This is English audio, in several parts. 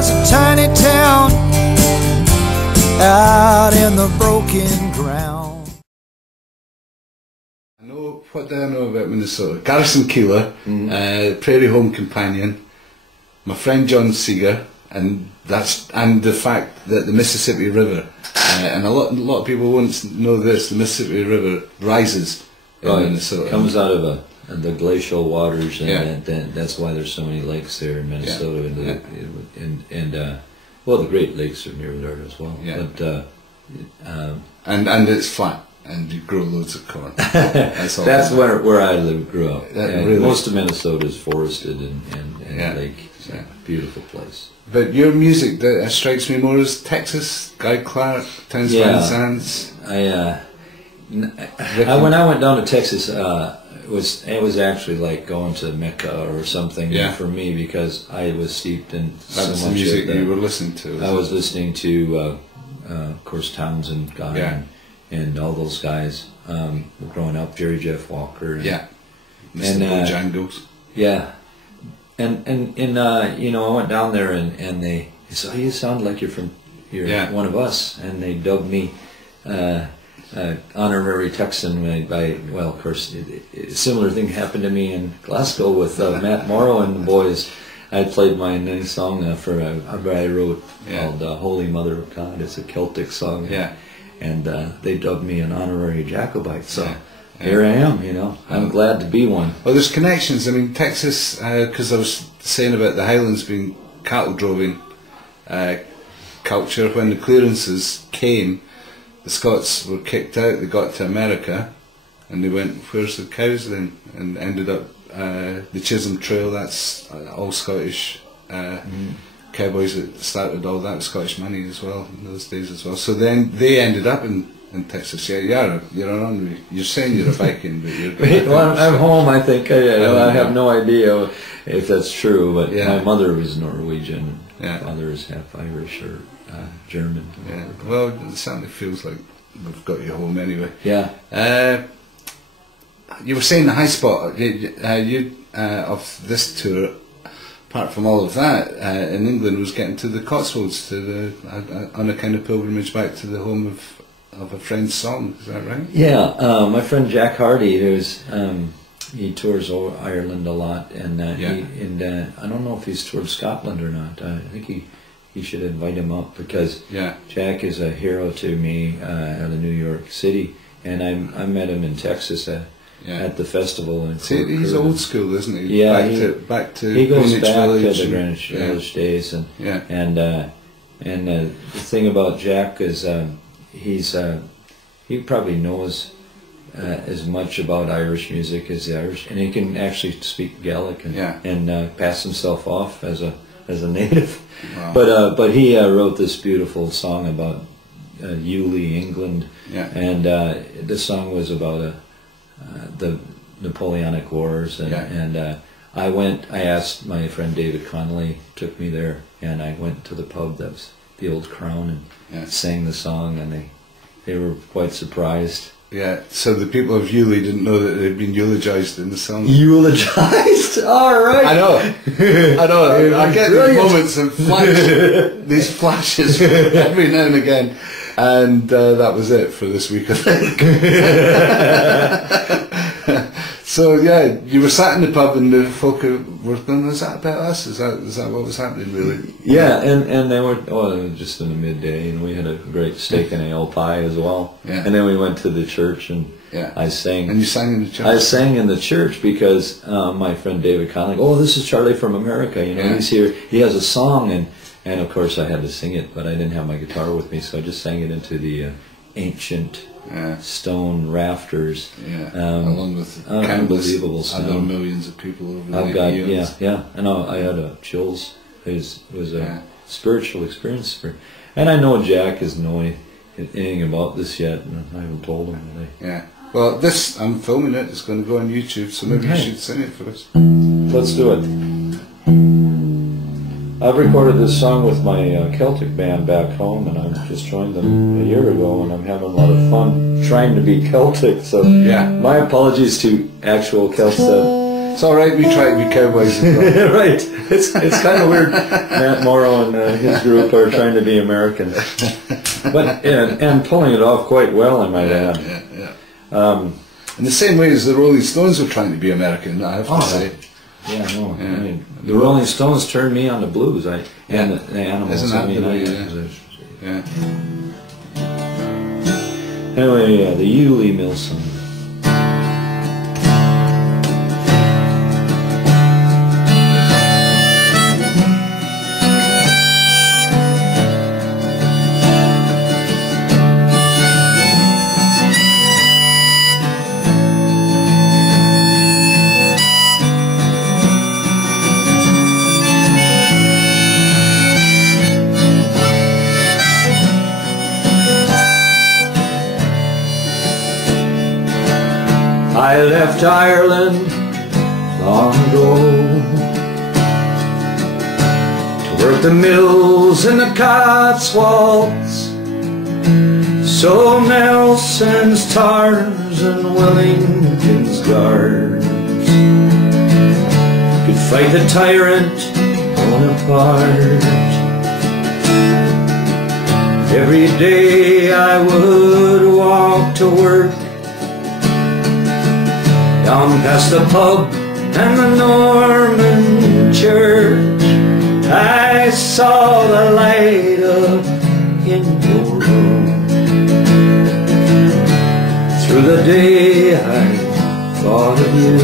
as a tiny town out in the broken ground. I know what do I know about Minnesota? Garrison Keillor, Prairie Home Companion, my friend John Seeger, and the fact that the Mississippi River, and a lot of people won't know this, the Mississippi River rises in Minnesota. It comes out of the glacial waters, and that's why there's so many lakes there in Minnesota. Well, the Great Lakes are near there as well. Yeah. But and it's flat, and you grow loads of corn. That's where I grew up. Really? Most of Minnesota is forested and lake. So beautiful place. But your music strikes me more as Texas, Guy Clark, Townes Van Zandt. When I went down to Texas, it was actually like going to Mecca or something for me, because I was steeped in so much the music of you were listening to. I was listening to, of course, Townsend, Guy, and all those guys. Growing up, Jerry Jeff Walker, Mr. Bojangles. Yeah. And you know, I went down there and they said, "Oh, you sound like you're one of us," and they dubbed me honorary Texan. Well, of course, a similar thing happened to me in Glasgow with Matt Morrow and the boys. I played my nice song I wrote called "Holy Mother of God." It's a Celtic song, and they dubbed me an honorary Jacobite. So. Here I am, you know. I'm glad to be one. Well, there's connections. I mean, Texas, because I was saying about the Highlands being cattle droving culture. When the clearances came, the Scots were kicked out. They got to America, and they went, "Where's the cows then?" And ended up the Chisholm Trail. That's all Scottish cowboys that started all that. Scottish money as well in those days as well. So then they ended up in Texas. You're saying you're a Viking, but you're... Well, I'm home, I think. I have no idea if that's true, but my mother was Norwegian, father is half Irish or German. Yeah. Well, it certainly feels like we've got you home anyway. Yeah. You were saying the high spot of this tour, apart from all of that, in England, was getting to the Cotswolds, on a kind of pilgrimage back to the home of a friend's song. Is that right? Yeah, my friend Jack Hardy, he tours Ireland a lot, and I don't know if he's toured Scotland or not. I think he should invite him up, because Jack is a hero to me out of New York City, and I met him in Texas at the festival. He's old school, isn't he? Yeah, back to he goes Greenwich back Village to the Greenwich Village days, and the thing about Jack is he probably knows as much about Irish music as the Irish, and he can actually speak Gaelic and pass himself off as a native. Wow. But he wrote this beautiful song about Yulee, England, and this song was about the Napoleonic Wars, and I asked my friend David Connolly, took me there, and I went to the pub, that was the Old Crown, and sang the song, and they were quite surprised. Yeah, so the people of Yulee didn't know that they'd been eulogized in the song. Eulogized? All right. I know. I get these moments and these flashes every now and again, and that was it for this week, I think. So you were sat in the pub and the folk were going, "Is that about us? Is that what was happening, really?" Yeah, and they were just in the midday, and we had a great steak and ale pie as well. Yeah. And then we went to the church, and I sang. And you sang in the church? I sang in the church because my friend David Conley, this is Charlie from America, he's here, he has a song, and of course I had to sing it, but I didn't have my guitar with me, so I just sang it into the ancient stone rafters, along with unbelievable sound. Other millions of people over the years. And I had chills. It was a spiritual experience and I know Jack doesn't know anything about this yet, and I haven't told him. Well, I'm filming it. It's going to go on YouTube, so maybe you should sing it for us. Let's do it. I've recorded this song with my Celtic band back home, and I just joined them a year ago, and I'm having a lot of fun trying to be Celtic, so my apologies to actual Celts that It's all right. We try to be cowboys as well. Right. It's kind of weird. Matt Morrow and his group are trying to be Americans, but and pulling it off quite well, I might add. In the same way as the Rolling Stones were trying to be American, I have to say. Yeah, no. I mean, the Rolling Stones turned me on the blues. And the Animals. Isn't that the way? Yeah. Anyway, the Yulee Mill song. I left Ireland long ago to work the mills in the Cotswolds, so Nelson's tars and Wellington's guards could fight the tyrant Bonaparte. Every day I would walk to work down past the pub and the Norman church. I saw the light up in your room. Through the day I thought of you.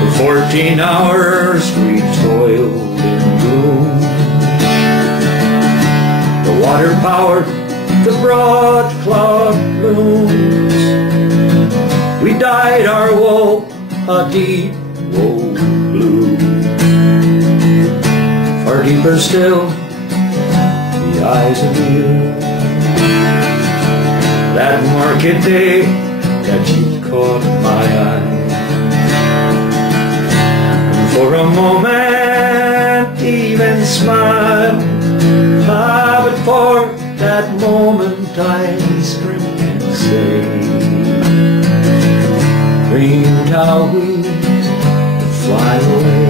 For 14 hours we toiled in gloom. The water powered the broadcloth looms. We dyed our wool a deep wool blue. Far deeper still, the eyes of you. That market day that you caught my eye, and for a moment even smiled. Ah, but for that moment I screamed and say, dreamed how we would fly away.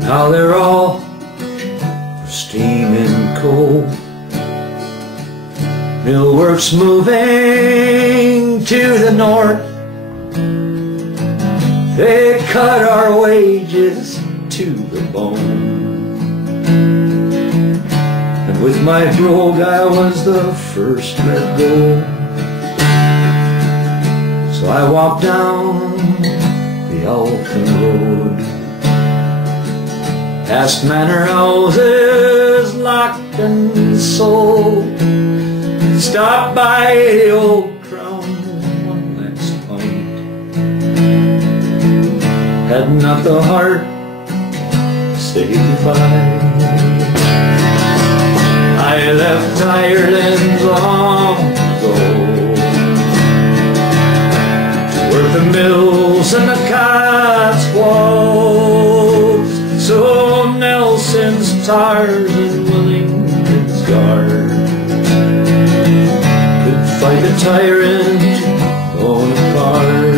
Now they're all steaming coal. Millworks moving to the north. They cut our wages to the bone. And with my brogue I was the first let go. So I walked down the Alton Road, past manor houses locked and sold, stopped by the Old Crown one last pint. Had not the heart to say goodbye. I left Ireland long ago to work the mills and the Cotswolds, so Nelson's tars and Wellington's guard could fight the tyrant Bonaparte.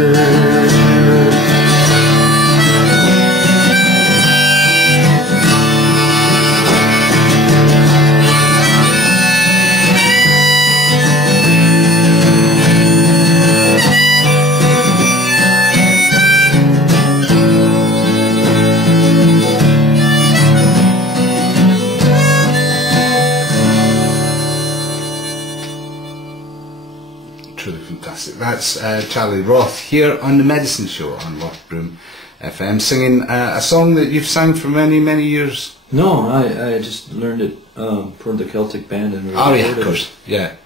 That's Charlie Roth here on the Medicine Show on Loch Broom FM, singing a song that you've sang for many, many years. No, I just learned it for the Celtic band. And oh yeah, of course, yeah,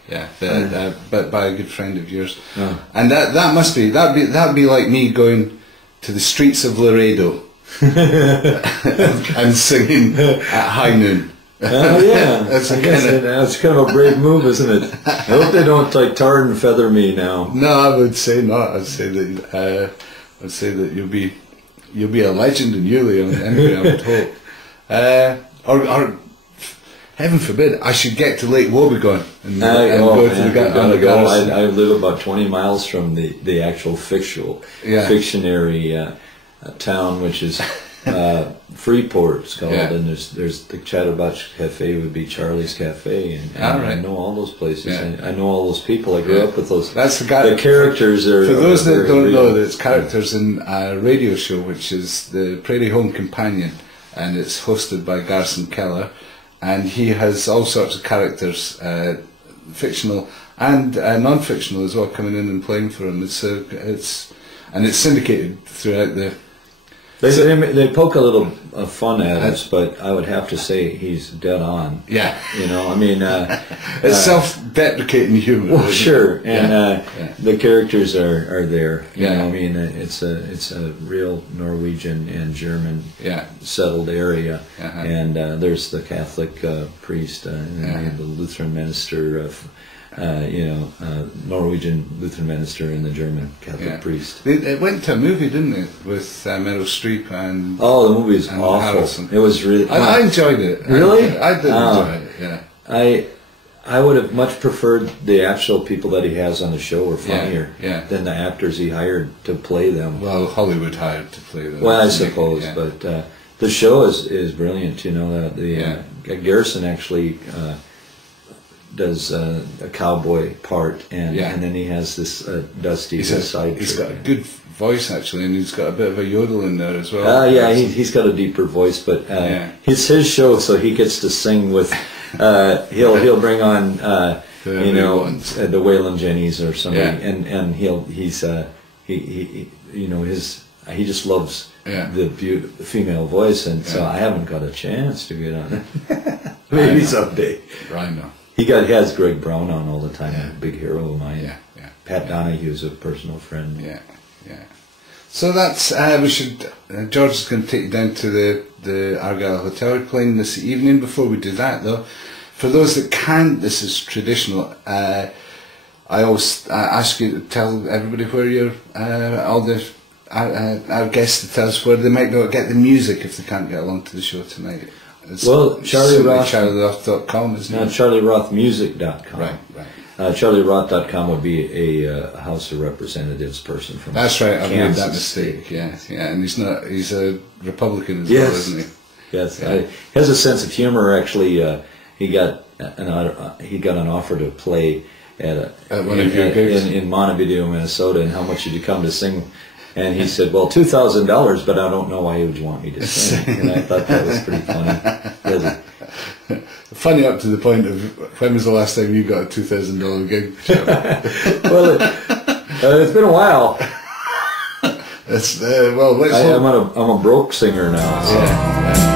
but by a good friend of yours. And that'd be like me going to the streets of Laredo and singing at high noon. Yeah, that's kind of a brave move, isn't it? I hope they don't like tar and feather me now. No, I would say not. I'd say that you'll be a legend in Yulee anyway. I would hope. Or heaven forbid, I should get to Lake Wobegon and go to the Garrison. I live about 20 miles from the actual fictionary town, which is Freeport, it's called, and there's the Chatterbox Cafe would be Charlie's Cafe, and I know all those places. I know all those people. I grew up with those. That's the guy. The characters are. For those that don't real. know, there's characters in a radio show which is the Prairie Home Companion, and it's hosted by Garson Keller, and he has all sorts of characters, fictional and non-fictional as well, coming in and playing for him. It's syndicated throughout the. They poke a little fun at us, but I would have to say he's dead on. Yeah, you know, I mean, it's self-deprecating humor. Well, sure, and the characters are there. You know, I mean, it's a real Norwegian and German settled area, and there's the Catholic priest and the Lutheran minister. Norwegian Lutheran minister and the German Catholic priest. It went to a movie, didn't it, with Meryl Streep and the movie is awful. Harrison. It was really. I enjoyed it. Really, I did enjoy it. Yeah. I would have much preferred the actual people that he has on the show were funnier than the actors he hired to play them. Well, Hollywood hired to play them. Well, I suppose, but the show is brilliant. You know, Garrison actually. Does a cowboy part, and then he has this Dusty side. He's got a good voice actually, and he's got a bit of a yodel in there as well. He's got a deeper voice, but it's his show, so he gets to sing with. He'll bring on the Waylon Jennings or somebody, and he just loves the female voice, and so I haven't got a chance to get on it. Maybe someday. I know. He has Greg Brown on all the time, a big hero of mine. Pat Yeah. Donahue's a personal friend. Yeah. So that's we should. George is going to take you down to the Argyle Hotel. We're playing this evening. Before we do that, though, for those that can't, this is traditional. I always ask you to tell everybody where our guests to tell us where they might not get the music if they can't get along to the show tonight. Well, CharlieRoth.com, isn't it? No, CharlieRothMusic.com. Right. CharlieRoth.com would be a House of Representatives person from That's right, I've Kansas made that mistake, and he's a Republican as well, isn't he? Yes, he has a sense of humor. Actually, he got an offer to play at one of your gigs in Montevideo, Minnesota, and how much did you come to sing? And he said, well, $2,000, but I don't know why he would want me to sing. And I thought that was pretty funny. Funny up to the point of, when was the last time you got a $2,000 gig? Well, it's been a while. Let's hope. I'm a broke singer now. So. Yeah.